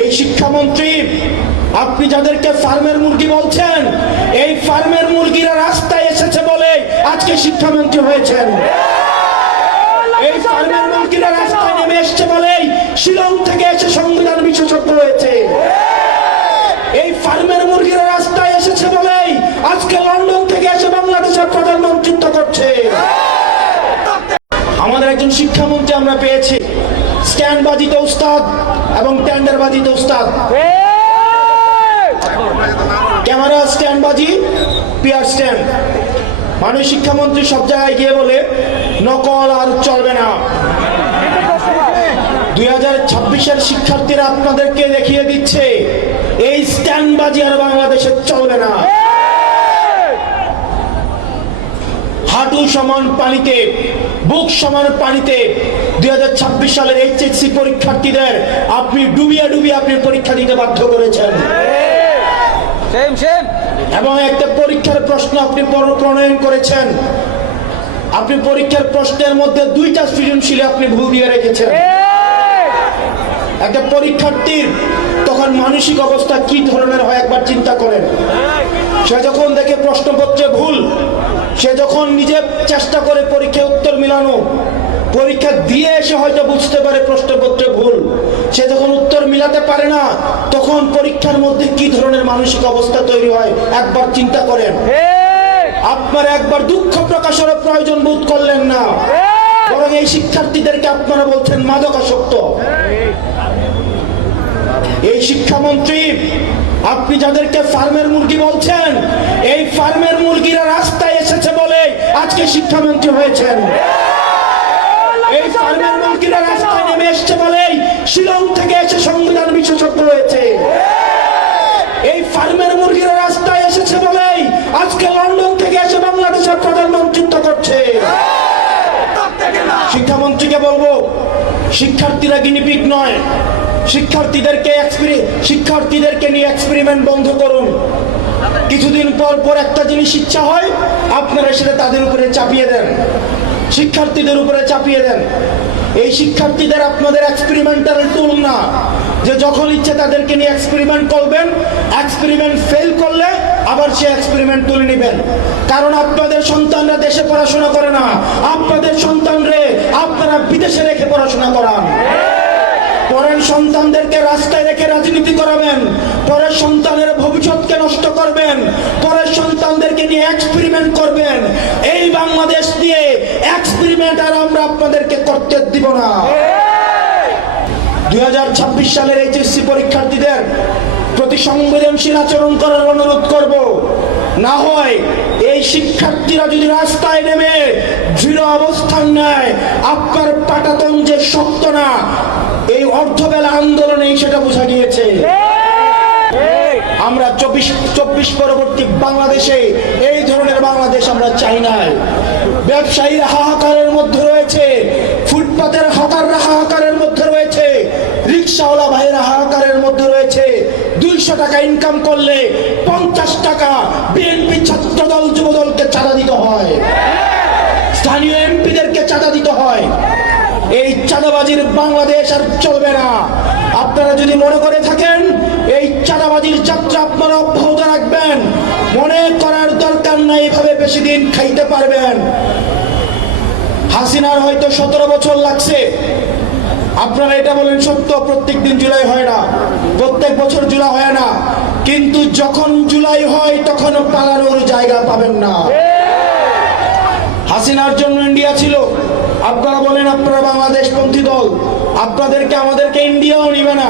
এই শিক্ষামন্ত্রী, আপনি যাদেরকে ফার্মের মুরগি বলছেন, এই ফার্মের মুরগিরা রাস্তায় এসেছে বলে আজকে শিক্ষামন্ত্রী হয়েছেন। এই ফার্মের মুরগিরা রাস্তায় নেমে এসেছে বলেই শিলং থেকে এসে সংবিধান বিশেষজ্ঞ হয়েছে। এই ফার্মের মুরগিরা রাস্তায় এসেছে বলেই আজকে লন্ডন থেকে এসে বাংলাদেশের প্রধানমন্ত্রিত্ব করছে। আমাদের একজন শিক্ষামন্ত্রী আমরা পেয়েছি, স্ট্যান্ডবাজিতে উস্তাদ এবং টেন্ডারবাজিতে উস্তাদ। ক্যামেরা স্ট্যান্ডবাজি, পিয়ার স্ট্যান্ড। মাননীয় শিক্ষামন্ত্রী সব জায়গায় গিয়ে বলে নকল আর চলবে না। 2026-এর শিক্ষার্থীরা আপনাদেরকে দেখিয়ে দিচ্ছে এই স্ট্যান্ডবাজি আর বাংলাদেশে চলবে না। হাঁটু সমান পানিতে, বুক সমান পানিতে 2026 সালের এইচএসসি পরীক্ষার্থীদের আপনি ডুবিয়ে ডুবিয়ে আপনি পরীক্ষা দিতে বাধ্য করেছেন। এবং একটা পরীক্ষার প্রশ্ন আপনি প্রণয়ন করেছেন। আপনি পরীক্ষার প্রশ্নের মধ্যে 2টা সৃজনশীলে আপনি ভুল দিয়ে রেখেছেন। একটা পরীক্ষার্থীর তখন মানসিক অবস্থা কি ধরনের হয় একবার চিন্তা করেন। সে যখন দেখে প্রশ্নপত্রে ভুল, সে যখন নিজে চেষ্টা করে পরীক্ষায় উত্তর মিলানো, পরীক্ষা দিয়ে এসে হয়তো বুঝতে পারে প্রশ্নপত্রে ভুল, সে যখন উত্তর মিলাতে পারে না, তখন পরীক্ষার মধ্যে কি ধরনের মানসিক অবস্থা তৈরি হয় একবার চিন্তা করেন। আপনারা একবার দুঃখ প্রকাশের প্রয়োজন বোধ করলেন না, বরং এই শিক্ষার্থীদেরকে আপনারা বলছেন মাদকাসক্ত। এই শিক্ষামন্ত্রী, আপনি যাদেরকে ফার্মের মুরগি বলছেন, এই ফার্মের মুরগিরা রাস্তায় এসেছে বলে আজকে শিক্ষামন্ত্রী হয়েছেন। এই ফার্মের মুরগিরা রাস্তায় নেমে এসেছে বলেই শিলং থেকে এসে সংবিধান বিশেষজ্ঞ হয়েছে। এই ফার্মের মুরগিরা রাস্তায় এসেছে বলেই আজকে লন্ডন থেকে এসে বাংলাদেশের প্রধানমন্ত্রিত্ব করছে। শিক্ষামন্ত্রীকে বলবো, শিক্ষার্থীরা গিনিপিগ নয়। শিক্ষার্থীদেরকে নিয়ে এক্সপেরিমেন্ট বন্ধ করুন। কিছুদিন পর পর একটা জিনিস ইচ্ছা হয়, আপনারা সেটা তাদের উপরে চাপিয়ে দেন, শিক্ষার্থীদের উপরে চাপিয়ে দেন। এই শিক্ষার্থীদের আপনাদের এক্সপেরিমেন্টাল টুল না, যে যখন ইচ্ছে তাদেরকে নিয়ে এক্সপেরিমেন্ট করবেন, এক্সপেরিমেন্ট ফেল করলে আবার সে এক্সপেরিমেন্ট তুলে নেবেন। কারণ আপনাদের সন্তানরা দেশে পড়াশোনা করে না, আপনাদের সন্তানরে আপনারা বিদেশে রেখে পড়াশোনা করান। পরের সন্তানদেরকে রাস্তায় রেখে রাজনীতি করাবেন, পরের সন্তানের ভবিষ্যৎকে নষ্ট করবেন, পরের সন্তানদেরকে নিয়ে এক্সপেরিমেন্ট করবেন। এই বাংলাদেশ নিয়ে এক্সপেরিমেন্ট আর আমরা আপনাদেরকে করতে দিব না। 2026 সালের এইচএসসি পরীক্ষার্থীদের প্রতি সংবেদনশীল আচরণ করার অনুরোধ করব। না হয় এই শিক্ষার্থীরা যদি রাস্তায় নেমে দৃঢ় অবস্থান নেয়, আপনার পাটাতন যে শক্ত না, এই অর্ধবেলা আন্দোলনেই সেটা বোঝা গিয়েছে। আমরা 24 পরবর্তী বাংলাদেশে এই ধরনের বাংলাদেশ আমরা চাই না। ব্যবসায়ীরা হাহাকারের মধ্যে রয়েছে, ফুটপাতের হকাররা হাহাকারের মধ্যে রয়েছে, রিক্সাওয়ালা ভাইয়েরা হাহাকারের মধ্যে রয়েছে। 200 টাকা ইনকাম করলে 50 টাকা বিএনপি ছাত্রদল যুবদলকে চাঁদা দিতে হয়, স্থানীয় এমপিদেরকে চাঁদা দিতে হয়। এই চাঁদাবাজির বাংলাদেশ আর চলবে না। আপনারা যদি মনে করে থাকেন এই চাঁদাবাজির যাত্রা আপনারা অব্যাহত রাখবেন, মনে করার দরকার নাই এভাবে বেশি দিন খাইতে পারবেন। হাসিনার হয়তো 17 বছর লাগছে। আপনারা এটা বলেন সত্য, প্রত্যেক দিন জুলাই হয় না, প্রত্যেক বছর জুলাই হয় না, কিন্তু যখন জুলাই হয় তখন পালানোর জায়গা পাবেন না। হাসিনার জন্য ইন্ডিয়া ছিল। আপনারা বলেন আপনারা বাংলাদেশপন্থী দল, আপনাদেরকে আমাদেরকে ইন্ডিয়াও নিবে না,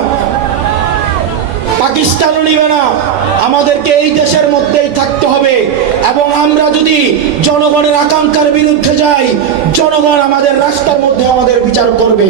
পাকিস্তানও নিবে না, আমাদেরকে এই দেশের মধ্যেই থাকতে হবে। এবং আমরা যদি জনগণের আকাঙ্ক্ষার বিরুদ্ধে যাই, জনগণ আমাদের রাস্তার মধ্যে আমাদের বিচার করবে।